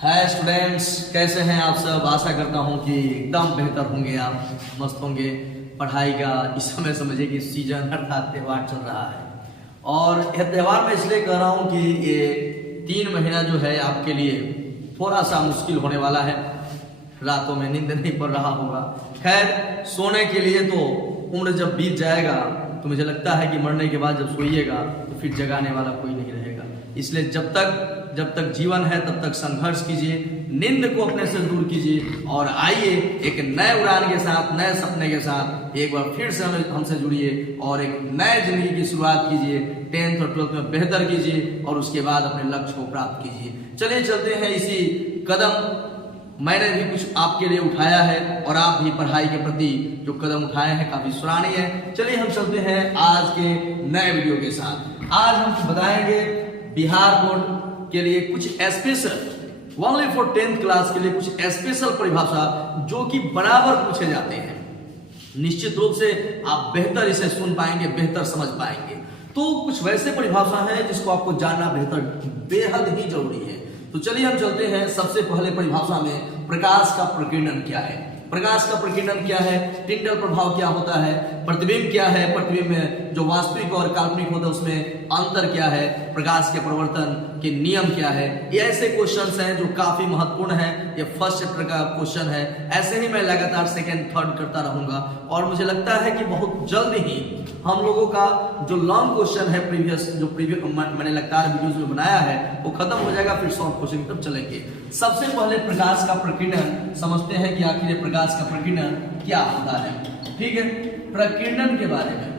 Hi students, कैसे हैं आप सब। आशा करता हूं कि एकदम बेहतर होंगे, आप मस्त होंगे। पढ़ाई का इस समय समझिए कि सीजन अर्थात त्यौहार चल रहा है। और यह त्यौहार मैं इसलिए कह रहा हूं कि ये 3 महीना जो है आपके लिए थोड़ा सा मुश्किल होने वाला है। रातों में नींद नहीं पड़ रहा होगा। खैर, सोने के लिए तो उम्र जब बीत जाएगा तो मुझे लगता है कि मरने के बाद जब सोइएगा तो फिर जगाने वाला कोई नहीं रहेगा। इसलिए जब तक जीवन है तब तक संघर्ष कीजिए, नींद को अपने से दूर कीजिए और आइए एक नए उड़ान के साथ, नए सपने के साथ एक बार फिर से हमसे जुड़िए और एक नए जिंदगी की शुरुआत कीजिए। 10th और 12th में बेहतर कीजिए और उसके बाद अपने लक्ष्य को प्राप्त कीजिए। चलिए चलते हैं इसी कदम। मैंने भी कुछ आपके लिए उठाया है और आप भी पढ़ाई के प्रति जो कदम उठाए हैं काफी सराहनीय है। चलिए हम चलते हैं आज के नए वीडियो के साथ। आज हम बताएंगे बिहार बोर्ड के लिए कुछ special only for 10th class के लिए कुछ स्पेशल परिभाषा जो कि बराबर पूछे जाते हैं। निश्चित रूप से आप बेहतर इसे सुन पाएंगे, बेहतर समझ पाएंगे। तो कुछ वैसे परिभाषा है जिसको आपको जानना बेहतर बेहद ही जरूरी है। तो चलिए हम चलते हैं सबसे पहले परिभाषा में। प्रकाश का प्रकीर्णन क्या है? प्रकाश का प्रकीर्णन क्या है? टिंडल प्रभाव क्या होता है? प्रतिबिंब क्या है? प्रतिबिंब में जो वास्तविक और काल्पनिक होता है उसमें अंतर क्या है? प्रकाश के प्रवर्तन के नियम क्या है? ये ऐसे क्वेश्चंस हैं जो काफी महत्वपूर्ण हैं। ये फर्स्ट चैप्टर का क्वेश्चन है। ऐसे ही मैं लगातार सेकंड थर्ड करता रहूंगा और मुझे लगता है कि बहुत जल्द ही हम लोगों का जो लॉन्ग क्वेश्चन है प्रीवियस मैंने लगातार वीडियोस में बनाया है वो खत्म हो जाएगा, फिर शॉर्ट क्वेश्चन तब चलेंगे। सबसे पहले प्रकाश का प्रकीर्णन समझते हैं कि आखिर प्रकाश का प्रकीर्णन क्या होता है। ठीक है, प्रकीर्णन के बारे में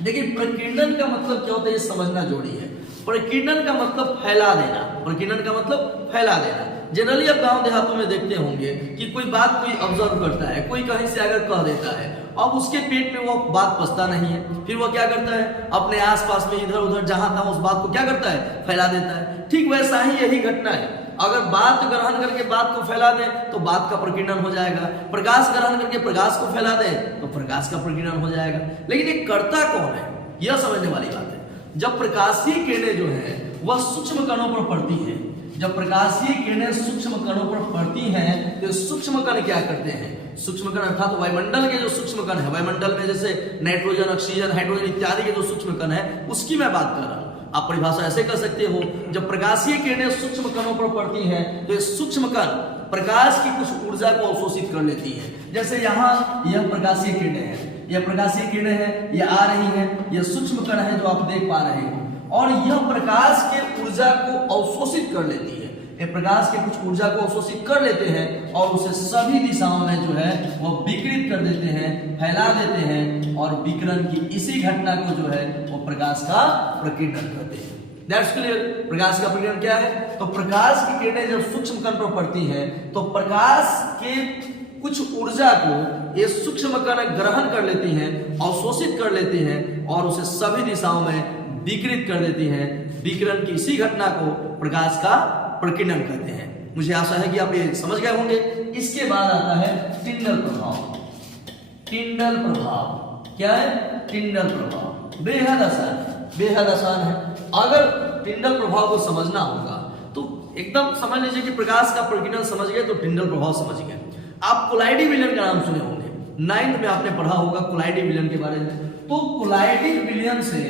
देखिए। प्रकीर्णन का मतलब क्या होता है ये समझना जरूरी है। प्रकीर्णन का मतलब फैला देना। प्रकीर्णन का मतलब फैला देना। जनरली आप गांव देहातों में देखते होंगे कि कोई बात कोई ऑब्जर्व करता है, कोई कहीं से अगर कह देता है, अब उसके पेट में वो बात पचता नहीं है, फिर वो क्या करता है अपने आसपास में इधर उधर जहां तहां उस बात को क्या करता है फैला देता है। ठीक वैसा ही यही घटना है। अगर बात ग्रहण करके बात को फैला दें तो बात का प्रकीर्णन हो जाएगा। प्रकाश ग्रहण करके प्रकाश को फैला दें तो प्रकाश का प्रकीर्णन हो जाएगा। लेकिन ये करता कौन है यह समझने वाली बात है। जब प्रकाशीय किरणें जो है वह सूक्ष्म कणों पर पड़ती हैं, जब प्रकाशीय किरणें सूक्ष्म कणों पर पड़ती हैं तो सूक्ष्म कण क्या करते हैं? सूक्ष्म कण अर्थात वायुमंडल के जो सूक्ष्म कण है, वायुमंडल में जैसे नाइट्रोजन, ऑक्सीजन, हाइड्रोजन इत्यादि के जो सूक्ष्म कण है उसकी मैं बात कर रहा हूं। आप परिभाषा ऐसे कर सकते हो, जब प्रकाशीय किरणें सूक्ष्म कणों पर पड़ती हैं तो ये सूक्ष्म कण प्रकाश की कुछ ऊर्जा को अवशोषित कर लेती हैं। जैसे यहाँ यह प्रकाशीय किरणें हैं, यह प्रकाशीय किरणें हैं, यह आ रही हैं, यह सूक्ष्म कण है जो आप देख पा रहे हो और यह प्रकाश के ऊर्जा को अवशोषित कर लेती है। ये प्रकाश के कुछ ऊर्जा को अवशोषित कर लेते हैं और उसे सभी दिशाओं में जो है वो विकिरित कर देते हैं, फैला देते हैं और विकिरण की इसी घटना को जो है वो प्रकाश का प्रकीर्णन कहते हैं। That's clear. प्रकाश का प्रकीर्णन क्या है? तो प्रकाश की किरणें जब सूक्ष्म कण पर पड़ती हैं तो प्रकाश के कुछ ऊर्जा को ये सूक्ष्म कण ग्रहण कर लेती हैं, अवशोषित कर लेती हैं और उसे सभी दिशाओं में विकिरित कर देती हैं। विकिरण की इसी घटना को प्रकाश का प्रकीर्णन कहते हैं। मुझे आशा है कि आप ये समझ गए होंगे। इसके बाद आता है टिंडल प्रभाव। टिंडल प्रभाव क्या है? टिंडल प्रभाव बेहद आसान है, बेहद आसान है। अगर टिंडल प्रभाव को समझना होगा तो एकदम समझ लीजिए कि प्रकाश का प्रकीर्णन समझ गए तो टिंडल प्रभाव समझ गए। आप कोलाइडी विलयन का नाम सुने होंगे, 9th में आपने पढ़ा होगा कोलाइडी विलयन के बारे में। तो कोलाइडी विलयन से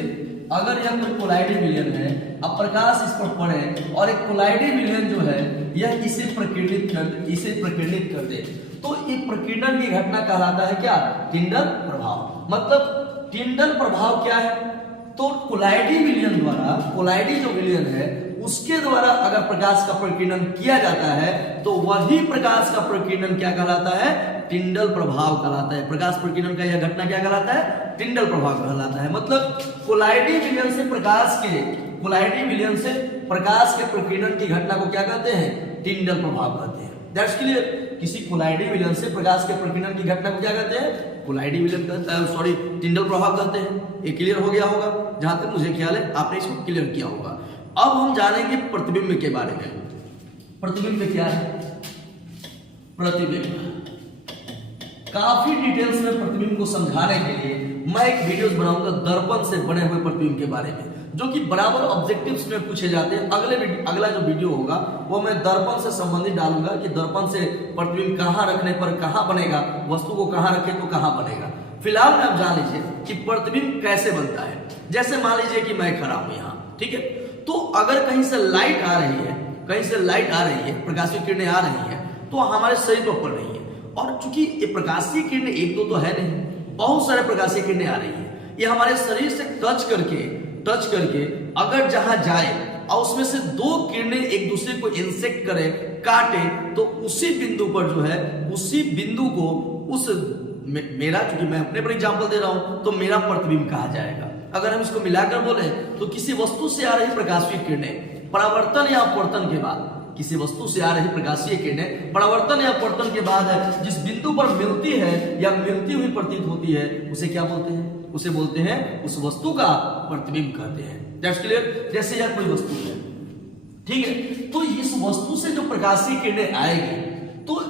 अगर यह कोई कोलाइडी विलयन है, अब प्रकाश इस पर पड़े और एक कोलाइडी विलयन जो है यह इसे प्रकीर्णित कर दे तो ये प्रकीर्णन की घटना कहलाता है क्या? टिंडल प्रभाव। मतलब टिंडल प्रभाव क्या है? तो कोलाइडी विलयन द्वारा, कोलाइडी जो विलयन है उसके द्वारा अगर प्रकाश का प्रकीर्णन किया जाता है तो वही प्रकाश का प्रकीर्णन क्या कहलाता है? टिंडल प्रभाव कहलाता है। प्रकाश प्रकीर्णन का यह घटना क्या कहलाता है? टिंडल प्रभाव कहलाता है। मतलब कोलाइडी विलयन से प्रकाश के प्रकीर्णन की घटना को क्या कहते हैं? टिंडल प्रभाव कहते हैं। That's clear. किसी कोलाइडी विलयन से प्रकाश के प्रकीर्णन की घटना को क्या कहते हैं? कोलाइडी विलयन कहता है, सॉरी टिंडल प्रभाव कहते हैं। ये क्लियर हो गया होगा, जहां तक मुझे ख्याल है आपने इसको क्लियर किया होगा। अब हम जानेंगे प्रतिबिंब के बारे में। प्रतिबिंब क्या है? प्रतिबिंब काफी डिटेल्स में प्रतिबिंब को समझाने के लिए मैं एक वीडियो बनाऊंगा दर्पण से बने हुए प्रतिबिंब के बारे में, जो कि बराबर ऑब्जेक्टिव्स में पूछे जाते हैं। अगला जो वीडियो होगा वो मैं दर्पण से संबंधित डालूंगा कि दर्पण से प्रतिबिंब कहाँ रखने पर कहाँ बनेगा, वस्तु को कहाँ रखे तो कहाँ बनेगा। फिलहाल में आप जान लीजिए कि प्रतिबिंब कैसे बनता है। जैसे मान लीजिए कि मैं खड़ा हूं यहाँ, ठीक है, तो अगर कहीं से लाइट आ रही है, प्रकाशीय किरणें आ रही है, तो हमारे शरीर पर पड़ रही है। और चूंकि ये प्रकाशीय किरणें एक दो तो है नहीं, बहुत सारे प्रकाशीय किरणें आ रही है, ये हमारे शरीर से टच करके अगर जहां जाए और उसमें से दो किरणें एक दूसरे को इंसेक्ट करे, काटे, तो उसी बिंदु पर जो है, उसी बिंदु को उस मेरा, चूंकि मैं अपने पर एग्जाम्पल दे रहा हूं, तो मेरा प्रतिबिंब कहा जाएगा। अगर हम इसको मिलाकर बोले तो किसी वस्तु से आ रही प्रकाशीय किरणें परावर्तन या अपवर्तन के बाद, किसी वस्तु से आ रही प्रकाशीय किरणें परावर्तन या अपवर्तन के बाद जिस बिंदु पर मिलती है या मिलती हुई प्रतीत होती है, उसे क्या बोलते हैं? उसे बोलते हैं, उस वस्तु का प्रतिबिंब कहते हैं। That's clear. जैसे यह कोई वस्तु है, ठीक है, तो इस वस्तु से जो प्रकाशीय किरणें आएगी, तो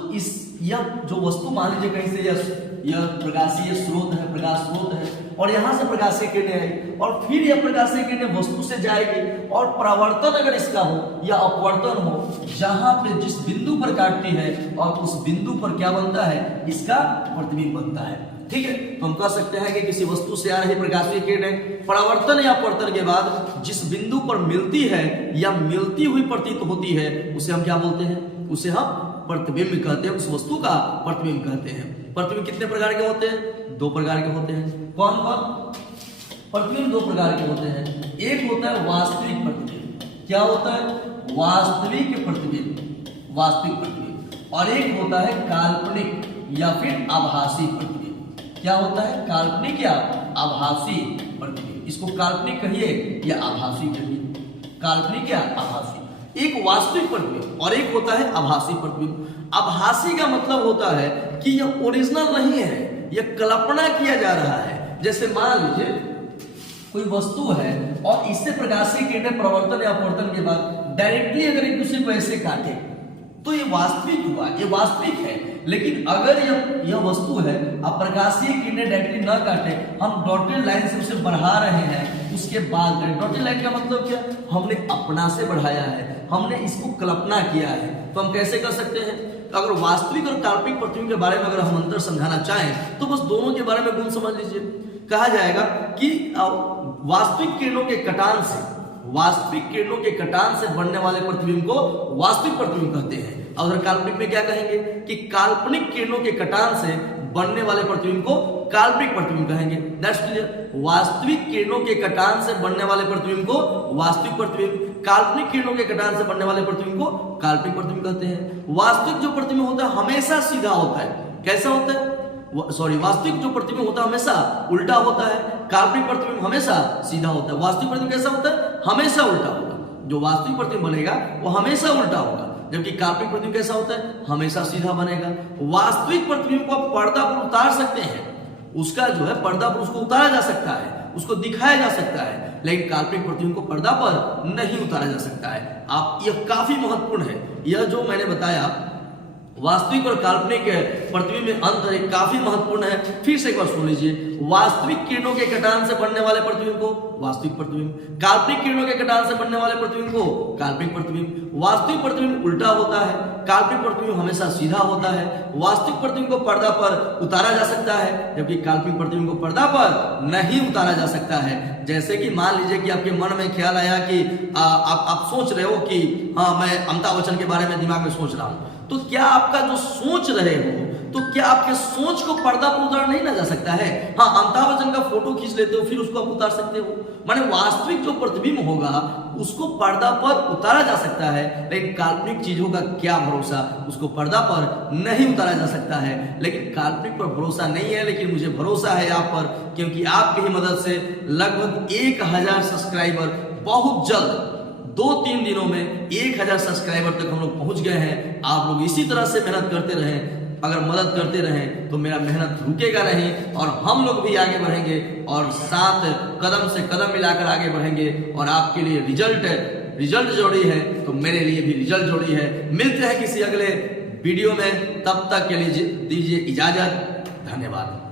यह जो वस्तु मान लीजिए कहीं से यह प्रकाशीय स्रोत है, प्रकाश स्रोत है, और यहां से प्रकाशीय किरणें आएगी, और फिर यह प्रकाशीय किरणें वस्तु से जाएगी, और परावर्तन अगर इसका हो या अपवर्तन हो, जहां पे जिस बिंदु पर काटती है और उस बिंदु पर क्या बनता है, इसका प्रतिबिंब बनता है। ठीक है, तो हम कह सकते हैं कि किसी वस्तु से आ रही प्रकाशीय किरणें परावर्तन या अपवर्तन के बाद जिस बिंदु पर मिलती है या मिलती हुई प्रतीत होती है, उसे हम क्या बोलते हैं? उसे हम प्रतिबिंब कहते हैं, उस वस्तु का प्रतिबिंब कहते हैं। प्रतिबिंब कितने प्रकार के होते हैं? दो प्रकार के होते हैं। कौन कौन? प्रतिबिंब दो प्रकार के होते हैं। एक होता है वास्तविक प्रतिबिंब। क्या होता है? वास्तविक प्रतिबिंब, वास्तविक प्रतिबिंब। और एक होता है काल्पनिक या फिर आभासी प्रतिबिंब। क्या होता है? काल्पनिक या आभासी प्रतिबिंब। इसको काल्पनिक कहिए या आभासी कहिए, काल्पनिक या आभासी। एक वास्तविक प्रतिबिंब और एक होता है आभासी प्रतिबिंब। आभासी का मतलब होता है कि यह ओरिजिनल नहीं है, यह कल्पना किया जा रहा है। जैसे मान लीजिए कोई वस्तु है और इससे प्रकाशीय किरणें प्रवर्तन या अपवर्तन के बाद डायरेक्टली अगर एक दूसरे को ऐसे काटे तो ये वास्तविक हुआ, ये वास्तविक है। लेकिन अगर यह वस्तु है, अब प्रकाशीय किरणें डायरेक्टली न काटे, हम डॉटेड लाइन से उसे बढ़ा रहे हैं, उसके बाद डॉटेड लाइन का मतलब क्या? हमने अपना से बढ़ाया है, हमने इसको कल्पना किया है। तो हम कैसे कर सकते हैं? तो अगर वास्तविक और काल्पनिक प्रतिबिंब के बारे में अगर हम अंतर समझाना चाहें तो बस दोनों के बारे में गुण समझ लीजिए। कहा जाएगा कि वास्तविक किरणों के कटान से, वास्तविक किरणों के कटान से बनने वाले प्रतिबिंब को वास्तविक प्रतिबिंब कहते हैं। और काल्पनिक में क्या कहेंगे कि काल्पनिक किरणों के कटान से बनने वाले प्रतिबिंब को काल्पनिक प्रतिबिंब कहेंगे। That's clear. वास्तविक किरणों के कटान से बनने वाले प्रतिबिंब को वास्तविक प्रतिबिंब, काल्पनिक किरणों के कटान से बनने वाले प्रतिबिंब को काल्पनिक प्रतिबिंब कहते हैं। वास्तविक जो प्रतिबिंब होता है हमेशा सीधा होता है। कैसा होता है? वास्तविक जो प्रतिबिंब होता है हमेशा उल्टा होता है, काल्पनिक प्रतिबिंब हमेशा सीधा होता है। वास्तविक प्रतिबिंब कैसा होता है? हमेशा उल्टा होगा। जो वास्तविक प्रतिबिंब बनेगा वो हमेशा उल्टा होगा, जबकि काल्पनिक प्रतिबिंब कैसा होता है? हमेशा सीधा बनेगा। वास्तविक प्रतिबिंब को आप पर्दा पर उतार सकते हैं, उसका जो है पर्दा पर उसको उतारा जा सकता है, उसको दिखाया जा सकता है, लेकिन काल्पनिक प्रतिबिंब को पर्दा पर नहीं उतारा जा सकता है। आप, यह काफी महत्वपूर्ण है। यह जो मैंने बताया वास्तविक और काल्पनिक प्रतिबिंब में अंतर एक काफी महत्वपूर्ण है। फिर से एक बार सुन लीजिए। वास्तविक किरणों के कटान से बनने वाले प्रतिबिंब को वास्तविक प्रतिबिंब, काल्पनिक किरणों के कटान से बनने वाले प्रतिबिंब को काल्पनिक प्रतिबिंब। वास्तविक प्रतिबिंब उल्टा होता है, काल्पनिक प्रतिबिंब हमेशा सीधा होता है। वास्तविक प्रतिबिंब को पर्दा पर उतारा जा सकता है, जबकि काल्पनिक प्रतिबिंब को पर्दा पर नहीं उतारा जा सकता है। जैसे कि मान लीजिए कि आपके मन में ख्याल आया कि आप सोच रहे हो कि हाँ मैं अमिताभ बच्चन के बारे में दिमाग में सोच रहा हूं, तो क्या आपका जो सोच रहे हो, तो क्या आपके सोच को पर्दा पर उतारा नहीं ना जा सकता है? हाँ, अमिताभ बच्चन का फोटो खींच लेते हो, फिर उसको आप उतार सकते हो। माने वास्तविक जो प्रतिबिंब होगा उसको पर्दा पर उतारा जा सकता है, लेकिन काल्पनिक चीजों का क्या भरोसा, उसको पर्दा पर नहीं उतारा जा सकता है। लेकिन काल्पनिक पर भरोसा नहीं है, लेकिन मुझे भरोसा है आप पर, क्योंकि आपकी ही मदद से लगभग 1000 सब्सक्राइबर बहुत जल्द 2-3 दिनों में 1000 सब्सक्राइबर तक हम लोग पहुंच गए हैं। आप लोग इसी तरह से मेहनत करते रहें, अगर मदद करते रहें तो मेरा मेहनत रुकेगा नहीं और हम लोग भी आगे बढ़ेंगे और साथ कदम से कदम मिलाकर आगे बढ़ेंगे। और आपके लिए रिजल्ट जोड़ी है तो मेरे लिए भी रिजल्ट जोड़ी है। मिलते हैं किसी अगले वीडियो में, तब तक के लिए दीजिए इजाजत। धन्यवाद।